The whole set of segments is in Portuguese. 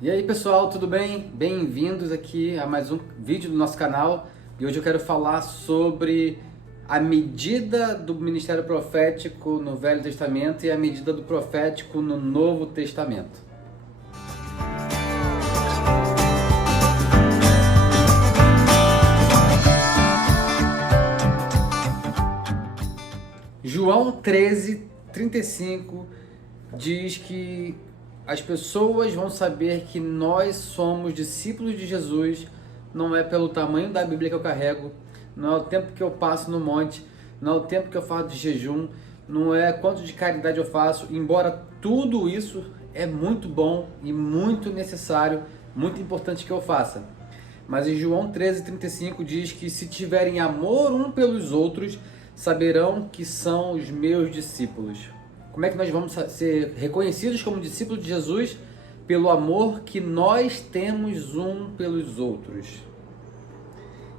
E aí pessoal, tudo bem? Bem-vindos aqui a mais um vídeo do nosso canal. E hoje eu quero falar sobre a medida do ministério profético no Velho Testamento e a medida do profético no Novo Testamento. João 13:35 diz que as pessoas vão saber que nós somos discípulos de Jesus, não é pelo tamanho da Bíblia que eu carrego, não é o tempo que eu passo no monte, não é o tempo que eu faço de jejum, não é quanto de caridade eu faço, embora tudo isso é muito bom e muito necessário, muito importante que eu faça. Mas em João 13:35 diz que se tiverem amor um pelos outros, saberão que são os meus discípulos. Como é que nós vamos ser reconhecidos como discípulos de Jesus? Pelo amor que nós temos um pelos outros.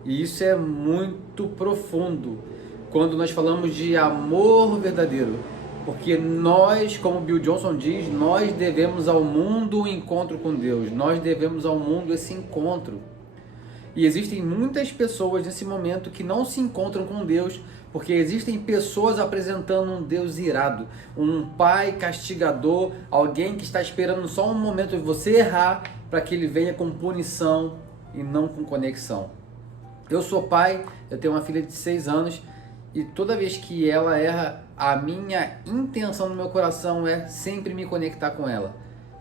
E isso é muito profundo quando nós falamos de amor verdadeiro. Porque nós, como Bill Johnson diz, nós devemos ao mundo o encontro com Deus. Nós devemos ao mundo esse encontro. E existem muitas pessoas nesse momento que não se encontram com Deus, porque existem pessoas apresentando um Deus irado, um pai castigador, alguém que está esperando só um momento de você errar para que ele venha com punição e não com conexão. Eu sou pai, eu tenho uma filha de 6 anos e toda vez que ela erra, a minha intenção no meu coração é sempre me conectar com ela.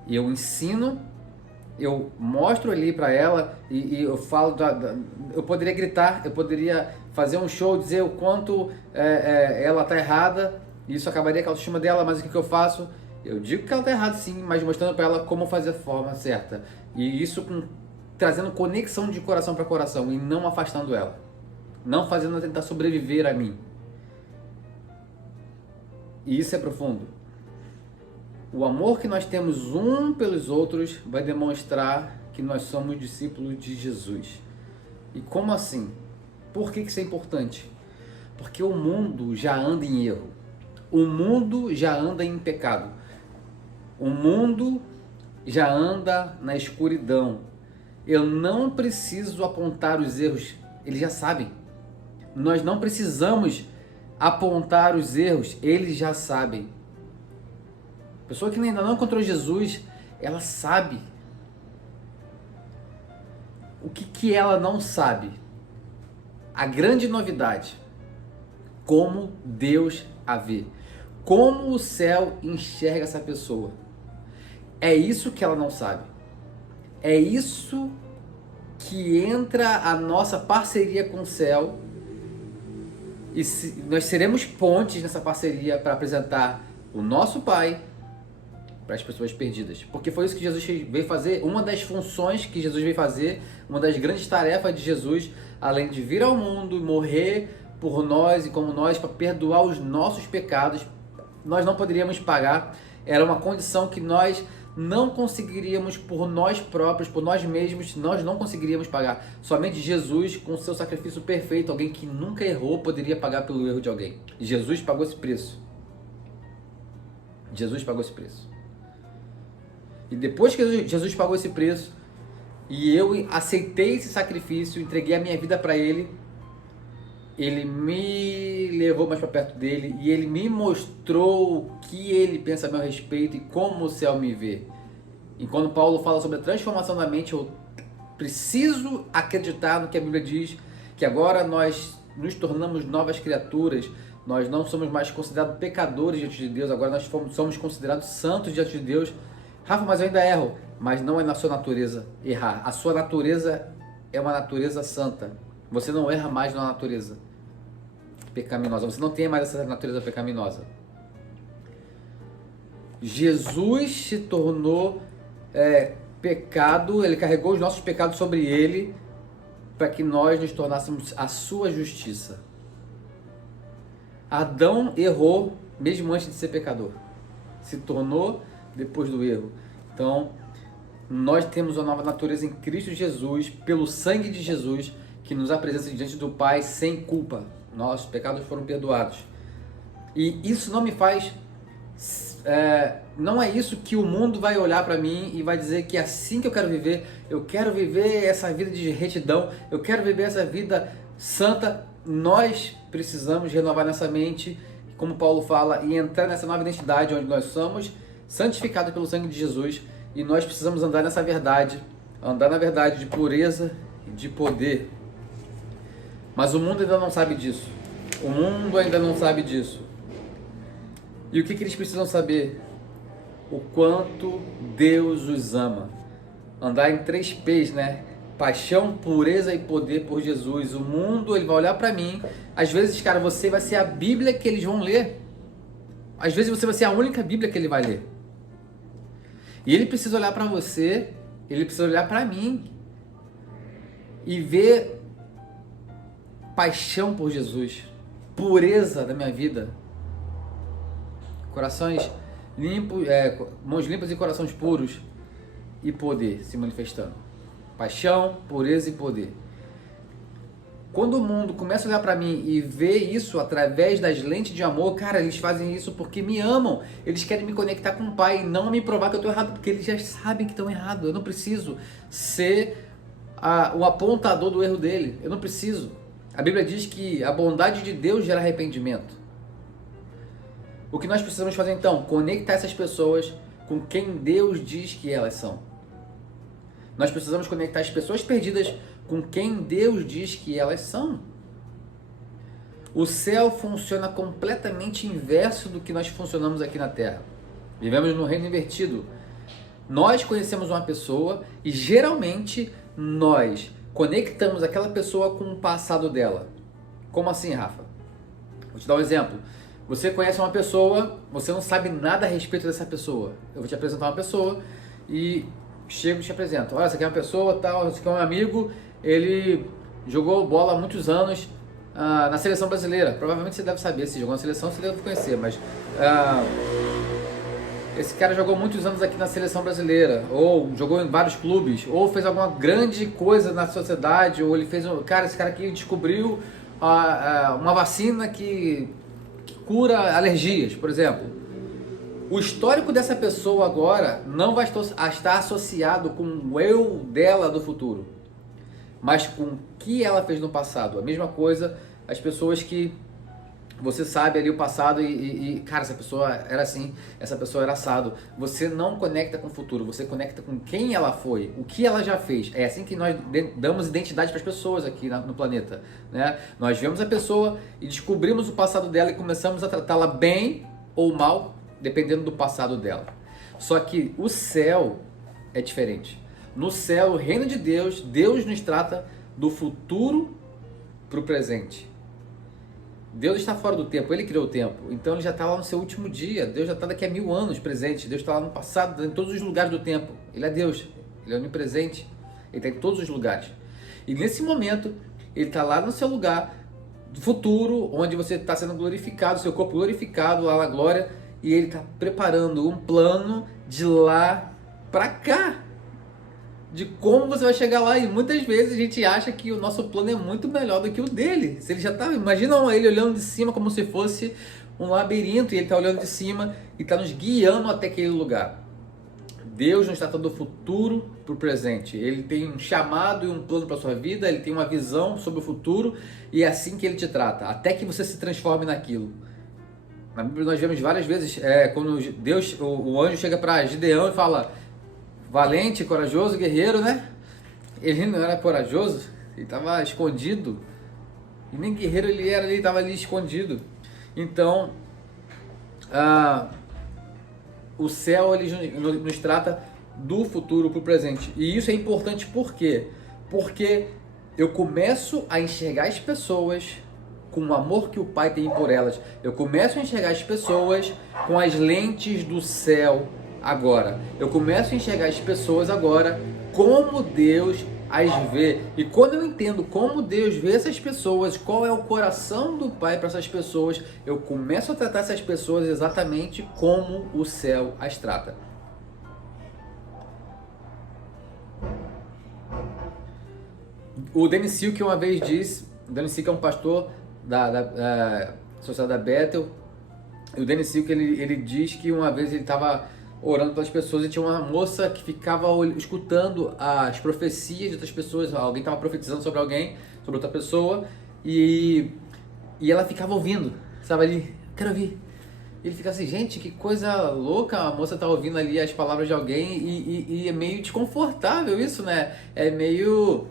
E eu ensino, eu mostro ali para ela e eu falo, eu poderia gritar, eu poderia fazer um show, dizer o quanto ela está errada, e isso acabaria com a autoestima dela, mas o que eu faço? Eu digo que ela está errada sim, mas mostrando para ela como fazer a forma certa. E isso trazendo conexão de coração para coração e não afastando ela. Não fazendo ela tentar sobreviver a mim. E isso é profundo. O amor que nós temos um pelos outros vai demonstrar que nós somos discípulos de Jesus. E como assim? Por que isso é importante? Porque o mundo já anda em erro. O mundo já anda em pecado. O mundo já anda na escuridão. Eu não preciso apontar os erros, eles já sabem. Nós não precisamos apontar os erros, eles já sabem. A pessoa que ainda não encontrou Jesus, ela sabe. O que ela não sabe? A grande novidade. Como Deus a vê. Como o céu enxerga essa pessoa. É isso que ela não sabe. É isso que entra a nossa parceria com o céu. E nós seremos pontes nessa parceria para apresentar o nosso Pai para as pessoas perdidas. Porque foi isso que Jesus veio fazer, uma das funções que Jesus veio fazer, uma das grandes tarefas de Jesus, além de vir ao mundo e morrer por nós e como nós, para perdoar os nossos pecados, nós não poderíamos pagar, era uma condição que nós não conseguiríamos por nós próprios, por nós mesmos, nós não conseguiríamos pagar. Somente Jesus, com o seu sacrifício perfeito, alguém que nunca errou, poderia pagar pelo erro de alguém. Jesus pagou esse preço. Jesus pagou esse preço. E depois que Jesus pagou esse preço, e eu aceitei esse sacrifício, entreguei a minha vida para Ele, Ele me levou mais para perto dele, e Ele me mostrou o que Ele pensa a meu respeito e como o céu me vê. E quando Paulo fala sobre a transformação da mente, eu preciso acreditar no que a Bíblia diz, que agora nós nos tornamos novas criaturas, nós não somos mais considerados pecadores diante de Deus, agora nós somos considerados santos diante de Deus. Rafa, mas eu ainda erro. Mas não é na sua natureza errar. A sua natureza é uma natureza santa. Você não erra mais na natureza pecaminosa. Você não tem mais essa natureza pecaminosa. Jesus se tornou pecado. Ele carregou os nossos pecados sobre ele para que nós nos tornássemos a sua justiça. Adão errou mesmo antes de ser pecador. Se tornou depois do erro. Então, nós temos uma nova natureza em Cristo Jesus, pelo sangue de Jesus, que nos apresenta diante do Pai sem culpa. Nossos pecados foram perdoados. E isso não me faz Não é isso que o mundo vai olhar para mim e vai dizer que é assim que eu quero viver essa vida de retidão, eu quero viver essa vida santa. Nós precisamos renovar nossa mente, como Paulo fala, e entrar nessa nova identidade onde nós somos santificados pelo sangue de Jesus, e nós precisamos andar nessa verdade, andar na verdade de pureza e de poder. Mas o mundo ainda não sabe disso. O mundo ainda não sabe disso. E o que eles precisam saber? O quanto Deus os ama. Andar em 3 P's, né? Paixão, pureza e poder por Jesus. O mundo, ele vai olhar para mim. Às vezes, cara, você vai ser a Bíblia que eles vão ler. Às vezes você vai ser a única Bíblia que ele vai ler. E ele precisa olhar para você, ele precisa olhar para mim e ver paixão por Jesus, pureza da minha vida, corações limpos, mãos limpas e corações puros, e poder se manifestando. Paixão, pureza e poder. Quando o mundo começa a olhar para mim e ver isso através das lentes de amor, cara, eles fazem isso porque me amam. Eles querem me conectar com o Pai, não me provar que eu estou errado, porque eles já sabem que estão errados. Eu não preciso ser o apontador do erro dele. Eu não preciso. A Bíblia diz que a bondade de Deus gera arrependimento. O que nós precisamos fazer então? Conectar essas pessoas com quem Deus diz que elas são. Nós precisamos conectar as pessoas perdidas com quem Deus diz que elas são. O céu funciona completamente inverso do que nós funcionamos aqui na Terra. Vivemos no reino invertido. Nós conhecemos uma pessoa e geralmente nós conectamos aquela pessoa com o passado dela. Como assim, Rafa? Vou te dar um exemplo. Você conhece uma pessoa, você não sabe nada a respeito dessa pessoa. Eu vou te apresentar uma pessoa e chego e te apresento. Olha, essa aqui é uma pessoa, tal, esse aqui é um amigo, ele jogou bola há muitos anos na seleção brasileira. Provavelmente você deve saber, se jogou na seleção, você deve conhecer, mas esse cara jogou muitos anos aqui na seleção brasileira, ou jogou em vários clubes, ou fez alguma grande coisa na sociedade, ou ele fez esse cara aqui descobriu uma vacina que cura alergias, por exemplo. O histórico dessa pessoa agora não vai estar associado com o eu dela do futuro, mas com o que ela fez no passado. A mesma coisa, as pessoas que você sabe ali o passado cara, essa pessoa era assim, essa pessoa era assado. Você não conecta com o futuro, você conecta com quem ela foi, o que ela já fez. É assim que nós damos identidade para as pessoas aqui no planeta, né? Nós vemos a pessoa e descobrimos o passado dela e começamos a tratá-la bem ou mal, dependendo do passado dela. Só que o céu é diferente. No céu, o reino de Deus, Deus nos trata do futuro para o presente. Deus está fora do tempo, Ele criou o tempo, então Ele já está lá no seu último dia. Deus já está daqui a 1000 anos presente. Deus está lá no passado, em todos os lugares do tempo. Ele é Deus, Ele é onipresente, Ele está em todos os lugares. E nesse momento, Ele está lá no seu lugar do futuro, onde você está sendo glorificado, seu corpo glorificado lá na glória, e Ele está preparando um plano de lá para cá, de como você vai chegar lá. E muitas vezes a gente acha que o nosso plano é muito melhor do que o dele. Se ele já tá, imagina ele olhando de cima como se fosse um labirinto, e ele está olhando de cima e está nos guiando até aquele lugar. Deus nos trata do futuro para o presente. Ele tem um chamado e um plano para a sua vida, ele tem uma visão sobre o futuro, e é assim que ele te trata, até que você se transforme naquilo. Na Bíblia nós vemos várias vezes, quando Deus, o anjo chega para Gideão e fala: valente, corajoso, guerreiro, né? Ele não era corajoso, ele estava escondido. E nem guerreiro ele era, ele estava ali escondido. Então, o céu ele nos trata do futuro para o presente. E isso é importante por quê? Porque eu começo a enxergar as pessoas com o amor que o Pai tem por elas. Eu começo a enxergar as pessoas com as lentes do céu agora. Eu começo a enxergar as pessoas agora como Deus as vê. E quando eu entendo como Deus vê essas pessoas, qual é o coração do Pai para essas pessoas, eu começo a tratar essas pessoas exatamente como o céu as trata. O Dennis Silk uma vez disse, o Dennis Silk é um pastor da Sociedade da Bethel, o Dennis Silk, ele diz que uma vez ele estava orando pelas pessoas e tinha uma moça que ficava escutando as profecias de outras pessoas. Alguém estava profetizando sobre alguém, sobre outra pessoa, e ela ficava ouvindo, sabe, ali, quero ouvir. Ele fica assim, gente, que coisa louca, a moça tá ouvindo ali as palavras de alguém e é meio desconfortável isso, né? É meio...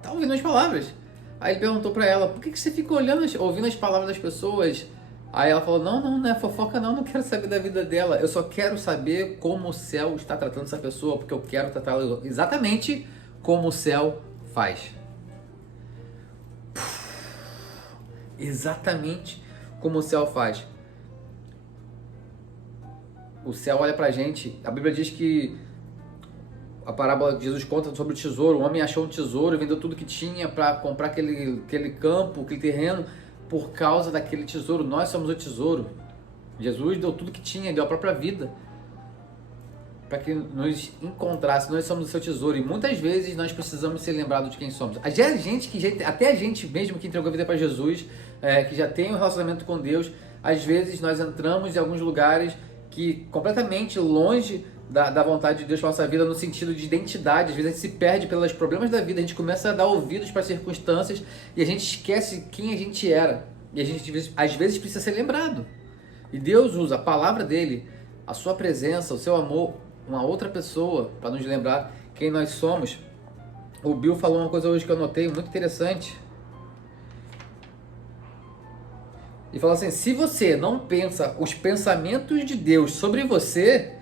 tá ouvindo as palavras. Aí ele perguntou pra ela, por que você fica olhando, ouvindo as palavras das pessoas? Aí ela falou, não é fofoca não quero saber da vida dela, eu só quero saber como o céu está tratando essa pessoa, porque eu quero tratá-la exatamente como o céu faz. Exatamente como o céu faz. O céu olha pra gente, a Bíblia diz que a parábola que Jesus conta sobre o tesouro, o homem achou um tesouro e vendeu tudo que tinha para comprar aquele campo, aquele terreno, por causa daquele tesouro. Nós somos o tesouro. Jesus deu tudo que tinha, deu a própria vida para que nos encontrasse. Nós somos o seu tesouro e muitas vezes nós precisamos ser lembrados de quem somos. Até a gente mesmo que entregou a vida para Jesus, que já tem um relacionamento com Deus, às vezes nós entramos em alguns lugares que completamente longe da vontade de Deus para a nossa vida, no sentido de identidade. Às vezes a gente se perde pelos problemas da vida, a gente começa a dar ouvidos para circunstâncias e a gente esquece quem a gente era. E a gente às vezes precisa ser lembrado. E Deus usa a palavra dele, a sua presença, o seu amor, uma outra pessoa para nos lembrar quem nós somos. O Bill falou uma coisa hoje que eu notei muito interessante. E falou assim, se você não pensa os pensamentos de Deus sobre você,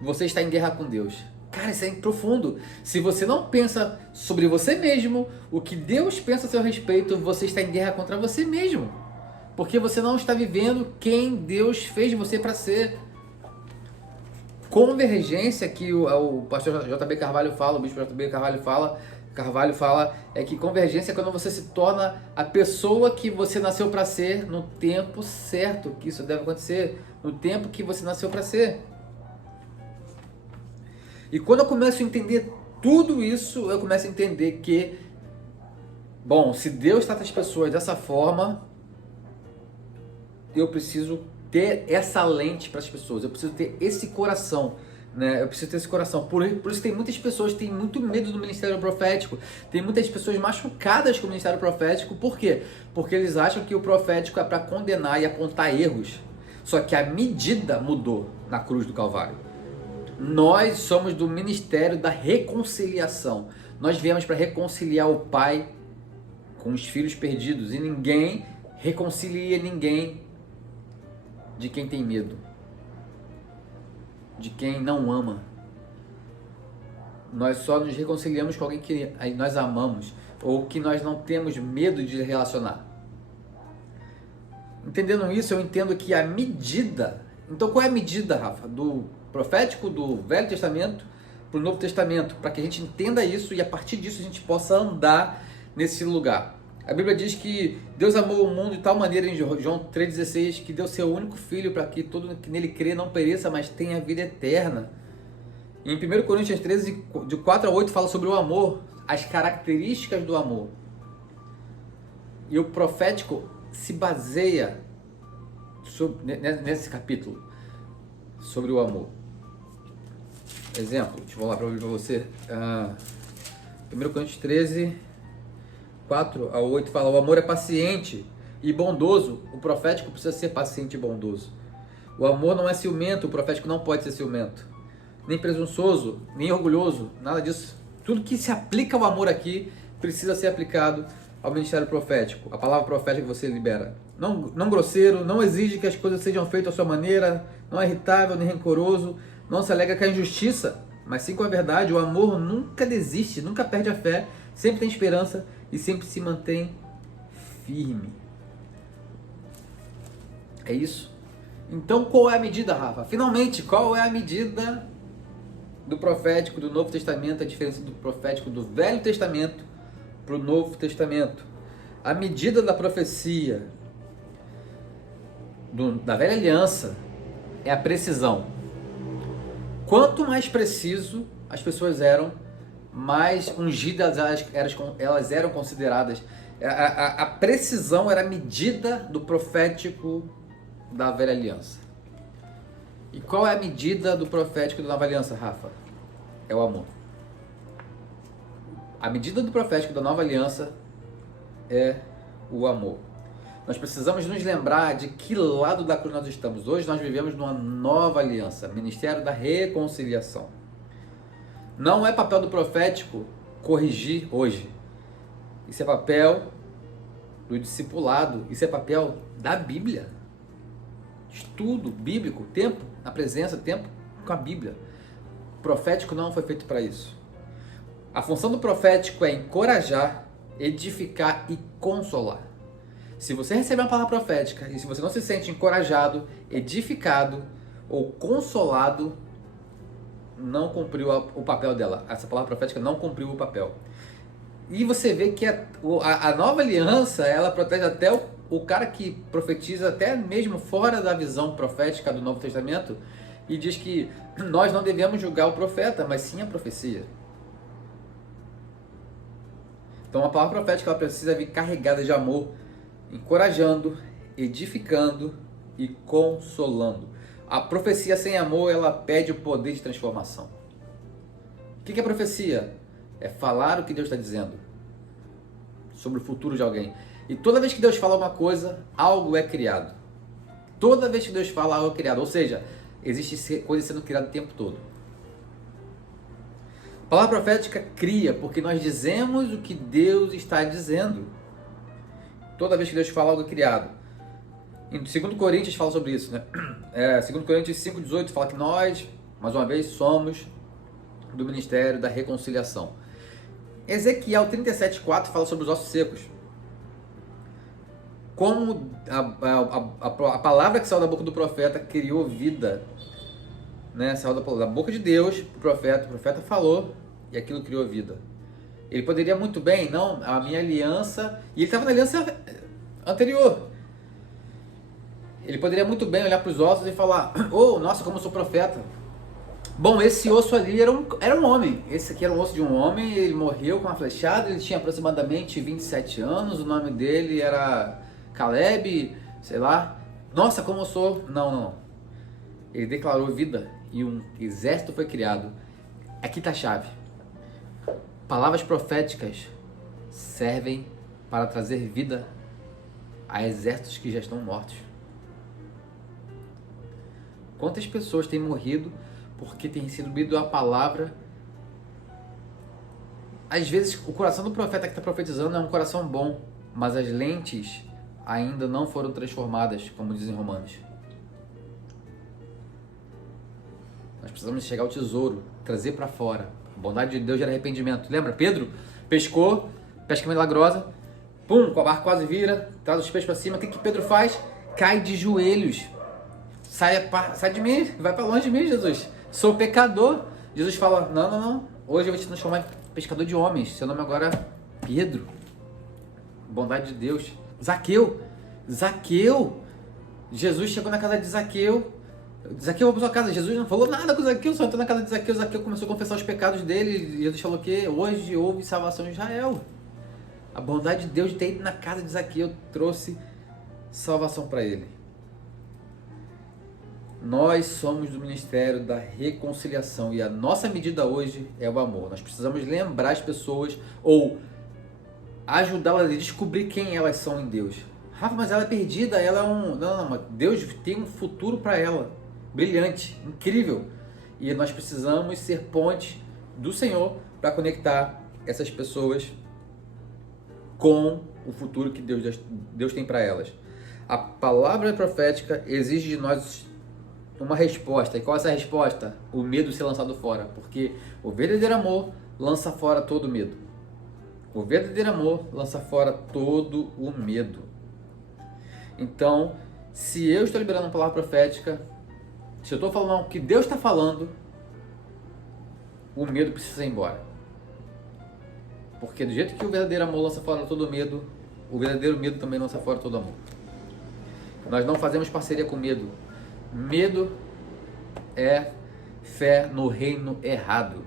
você está em guerra com Deus. Cara, isso é profundo. Se você não pensa sobre você mesmo, o que Deus pensa a seu respeito, você está em guerra contra você mesmo. Porque você não está vivendo quem Deus fez você para ser. Convergência, que o pastor J.B. Carvalho fala, o bispo J.B. Carvalho fala, é que convergência é quando você se torna a pessoa que você nasceu para ser no tempo certo, que isso deve acontecer, no tempo que você nasceu para ser. E quando eu começo a entender tudo isso, eu começo a entender que, bom, se Deus trata as pessoas dessa forma, eu preciso ter essa lente para as pessoas, eu preciso ter esse coração, né? Eu preciso ter esse coração. Por isso tem muitas pessoas que têm muito medo do ministério profético, tem muitas pessoas machucadas com o ministério profético. Por quê? Porque eles acham que o profético é para condenar e apontar erros. Só que a medida mudou na cruz do Calvário. Nós somos do ministério da reconciliação. Nós viemos para reconciliar o pai com os filhos perdidos. E ninguém reconcilia ninguém de quem tem medo, de quem não ama. Nós só nos reconciliamos com alguém que nós amamos ou que nós não temos medo de relacionar. Entendendo isso, eu entendo que a medida... Então qual é a medida, Rafa? Do profético, do Velho Testamento para o Novo Testamento, para que a gente entenda isso e a partir disso a gente possa andar nesse lugar. A Bíblia diz que Deus amou o mundo de tal maneira, em João 3,16, que deu seu único filho para que todo que nele crê não pereça, mas tenha vida eterna. Em 1 Coríntios 13, de 4 a 8, fala sobre o amor, as características do amor. E o profético se baseia nesse capítulo sobre o amor. Exemplo, deixa eu falar para você. 1 Coríntios 13, 4 a 8 fala, o amor é paciente e bondoso. O profético precisa ser paciente e bondoso. O amor não é ciumento, o profético não pode ser ciumento. Nem presunçoso, nem orgulhoso, nada disso. Tudo que se aplica ao amor aqui precisa ser aplicado ao ministério profético. A palavra profética que você libera. Não grosseiro, não exige que as coisas sejam feitas à sua maneira, não é irritável nem rancoroso, não se alega com a injustiça, mas sim com a verdade. O amor nunca desiste, nunca perde a fé, sempre tem esperança e sempre se mantém firme. É isso. Então qual é a medida, Rafa? Finalmente, qual é a medida do profético do Novo Testamento, a diferença do profético do Velho Testamento para o Novo Testamento? A medida da profecia da Velha Aliança é a precisão. Quanto mais preciso as pessoas eram, mais ungidas elas eram consideradas. A precisão era a medida do profético da velha aliança. E qual é a medida do profético da nova aliança, Rafa? É o amor. A medida do profético da nova aliança é o amor. Nós precisamos nos lembrar de que lado da cruz nós estamos. Hoje nós vivemos numa nova aliança, Ministério da Reconciliação. Não é papel do profético corrigir hoje. Isso é papel do discipulado, isso é papel da Bíblia. Estudo bíblico, tempo na presença, tempo com a Bíblia. O profético não foi feito para isso. A função do profético é encorajar, edificar e consolar. Se você receber uma palavra profética e se você não se sente encorajado, edificado ou consolado, não cumpriu o papel dela. Essa palavra profética não cumpriu o papel. E você vê que a nova aliança, ela protege até o cara que profetiza até mesmo fora da visão profética do Novo Testamento e diz que nós não devemos julgar o profeta, mas sim a profecia. Então a palavra profética ela precisa vir carregada de amor, encorajando, edificando e consolando. A profecia sem amor, ela perde o poder de transformação. O que é profecia? É falar o que Deus está dizendo sobre o futuro de alguém. E toda vez que Deus fala alguma coisa, algo é criado. Toda vez que Deus fala, algo é criado. Ou seja, existe coisa sendo criada o tempo todo. A palavra profética cria, porque nós dizemos o que Deus está dizendo. Toda vez que Deus fala, algo é criado. Em 2 Coríntios fala sobre isso, né? 2 Coríntios 5,18 fala que nós, mais uma vez, somos do Ministério da Reconciliação. Ezequiel 37,4 fala sobre os ossos secos. Como a palavra que saiu da boca do profeta criou vida, né? Saiu da boca de Deus, o profeta falou e aquilo criou vida. Ele poderia muito bem, não, a minha aliança, e ele estava na aliança anterior. Ele poderia muito bem olhar para os ossos e falar: oh, nossa, como eu sou profeta. Bom, esse osso ali era um homem. Esse aqui era um osso de um homem, ele morreu com uma flechada, ele tinha aproximadamente 27 anos, o nome dele era Caleb, sei lá. Nossa, como eu sou... Não. Ele declarou vida e um exército foi criado. Aqui está a chave. Palavras proféticas servem para trazer vida a exércitos que já estão mortos. Quantas pessoas têm morrido porque têm recebido a palavra? Às vezes o coração do profeta que está profetizando é um coração bom, mas as lentes ainda não foram transformadas, como dizem Romanos. Nós precisamos chegar ao tesouro, trazer para fora. A bondade de Deus gera arrependimento. Lembra? Pedro pescou, pesca milagrosa, pum, com a barca quase vira, traz os peixes para cima. O que Pedro faz? Cai de joelhos. Sai de mim, vai para longe de mim, Jesus. Sou pecador. Jesus fala: não. Hoje eu vou te transformar em pescador de homens. Seu nome agora é Pedro. Bondade de Deus. Zaqueu. Jesus chegou na casa de Zaqueu. Zaqueu vai para sua casa. Jesus não falou nada com Zaqueu, só entrou na casa de Zaqueu. Zaqueu começou a confessar os pecados dele. E Jesus falou que hoje houve salvação em Israel. A bondade de Deus de ter ido na casa de Zaqueu trouxe salvação para ele. Nós somos do Ministério da Reconciliação e a nossa medida hoje é o amor. Nós precisamos lembrar as pessoas ou ajudá-las a descobrir quem elas são em Deus. Rafa, mas ela é perdida, ela é um... Não, Deus tem um futuro para ela, brilhante, incrível. E nós precisamos ser pontes do Senhor para conectar essas pessoas com o futuro que Deus tem para elas. A palavra profética exige de nós uma resposta. E qual é essa resposta? O medo ser lançado fora. Porque o verdadeiro amor lança fora todo o medo. O verdadeiro amor lança fora todo o medo. Então, se eu estou liberando uma palavra profética, se eu estou falando o que Deus está falando, o medo precisa ir embora. Porque do jeito que o verdadeiro amor lança fora todo o medo, o verdadeiro medo também lança fora todo o amor. Nós não fazemos parceria com medo. Medo é fé no reino errado.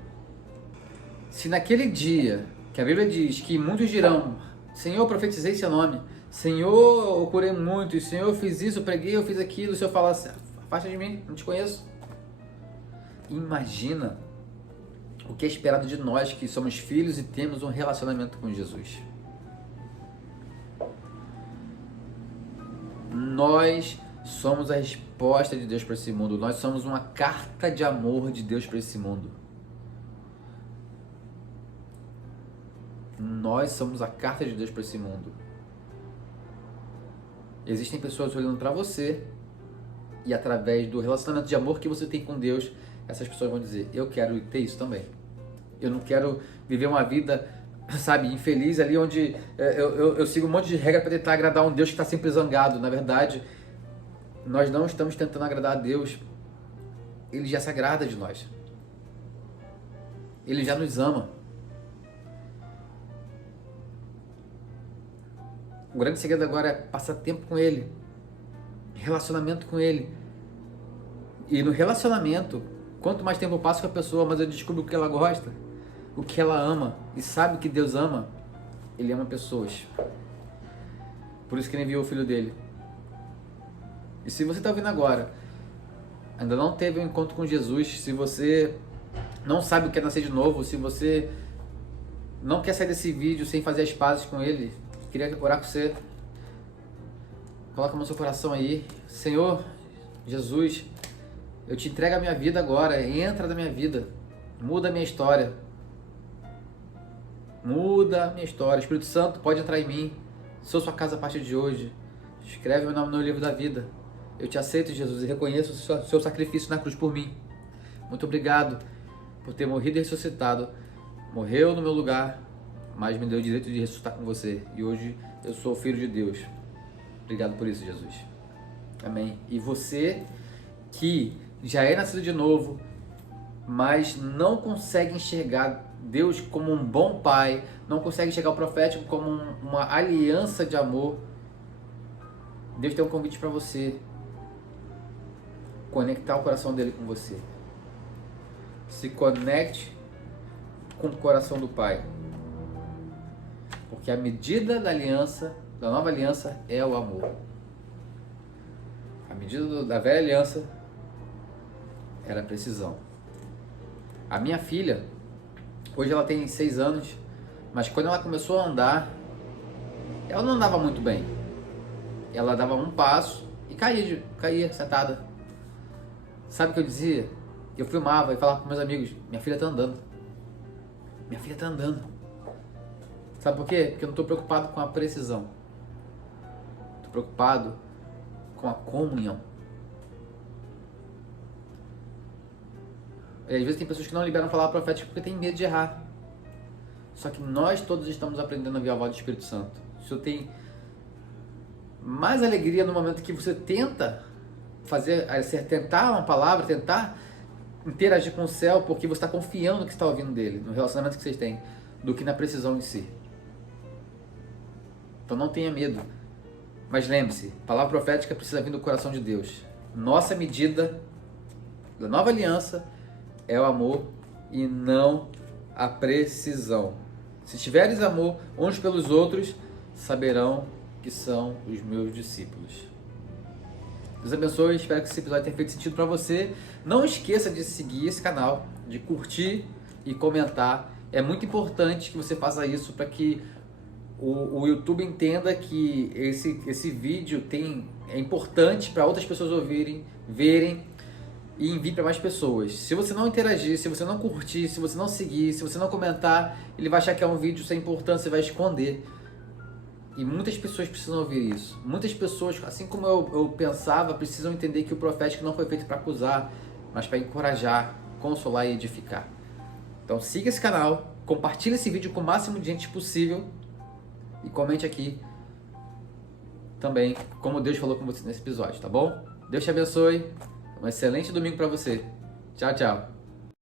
Se naquele dia, que a Bíblia diz que muitos dirão: Senhor, profetizei seu nome, Senhor, eu curei muito, Senhor, eu fiz isso, eu preguei, eu fiz aquilo, o Senhor fala assim, afasta de mim, não te conheço. Imagina o que é esperado de nós que somos filhos e temos um relacionamento com Jesus. Nós somos a resposta de Deus para esse mundo. Nós somos uma carta de amor de Deus para esse mundo. Nós somos a carta de Deus para esse mundo. Existem pessoas olhando para você e através do relacionamento de amor que você tem com Deus, essas pessoas vão dizer, eu quero ter isso também. Eu não quero viver uma vida, sabe, infeliz ali onde eu sigo um monte de regra para tentar agradar um Deus que está sempre zangado. Na verdade, nós não estamos tentando agradar a Deus. Ele já se agrada de nós. Ele já nos ama. O grande segredo agora é passar tempo com Ele. Relacionamento com Ele. E no relacionamento, quanto mais tempo eu passo com a pessoa, mais eu descubro o que ela gosta, o que ela ama. E sabe que Deus ama? Ele ama pessoas. Por isso que Ele enviou o Filho dele. E se você está ouvindo agora, ainda não teve um encontro com Jesus, se você não sabe o que é nascer de novo, se você não quer sair desse vídeo sem fazer as pazes com Ele, queria orar com você. Coloca no seu coração aí. Senhor, Jesus, eu te entrego a minha vida agora. Entra na minha vida. Muda a minha história. Muda a minha história. Espírito Santo, pode entrar em mim. Sou sua casa a partir de hoje. Escreve meu nome no livro da vida. Eu te aceito, Jesus, e reconheço o seu sacrifício na cruz por mim. Muito obrigado por ter morrido e ressuscitado. Morreu no meu lugar, mas me deu o direito de ressuscitar com você. E hoje eu sou filho de Deus. Obrigado por isso, Jesus. Amém. E você que já é nascido de novo, mas não consegue enxergar Deus como um bom pai, não consegue enxergar o profético como uma aliança de amor, Deus tem um convite para você. Conectar o coração dele com você. Se conecte com o coração do Pai. Porque a medida da aliança, da nova aliança, é o amor. A medida da velha aliança era a precisão. A minha filha, hoje ela tem 6 anos, mas quando ela começou a andar, ela não andava muito bem. Ela dava um passo e caía sentada. Sabe o que eu dizia? Eu filmava e falava com meus amigos, minha filha tá andando. Minha filha tá andando. Sabe por quê? Porque eu não estou preocupado com a precisão. Estou preocupado com a comunhão. E às vezes tem pessoas que não liberam a palavra profética porque tem medo de errar. Só que nós todos estamos aprendendo a ouvir a voz do Espírito Santo. O Senhor tem mais alegria no momento que você tenta tentar uma palavra, tentar interagir com o céu, porque você está confiando no que está ouvindo dele, no relacionamento que vocês têm, do que na precisão em si. Então não tenha medo. Mas lembre-se, a palavra profética precisa vir do coração de Deus. Nossa medida da nova aliança é o amor e não a precisão. Se tiveres amor uns pelos outros, saberão que são os meus discípulos. Deus abençoe, espero que esse episódio tenha feito sentido para você. Não esqueça de seguir esse canal, de curtir e comentar. É muito importante que você faça isso para que o YouTube entenda que esse vídeo é importante para outras pessoas ouvirem, verem e envie para mais pessoas. Se você não interagir, se você não curtir, se você não seguir, se você não comentar, ele vai achar que é um vídeo sem importância e vai esconder. E muitas pessoas precisam ouvir isso. Muitas pessoas, assim como eu pensava, precisam entender que o profético não foi feito para acusar, mas para encorajar, consolar e edificar. Então siga esse canal, compartilhe esse vídeo com o máximo de gente possível e comente aqui também como Deus falou com você nesse episódio, tá bom? Deus te abençoe. Um excelente domingo para você. Tchau, tchau.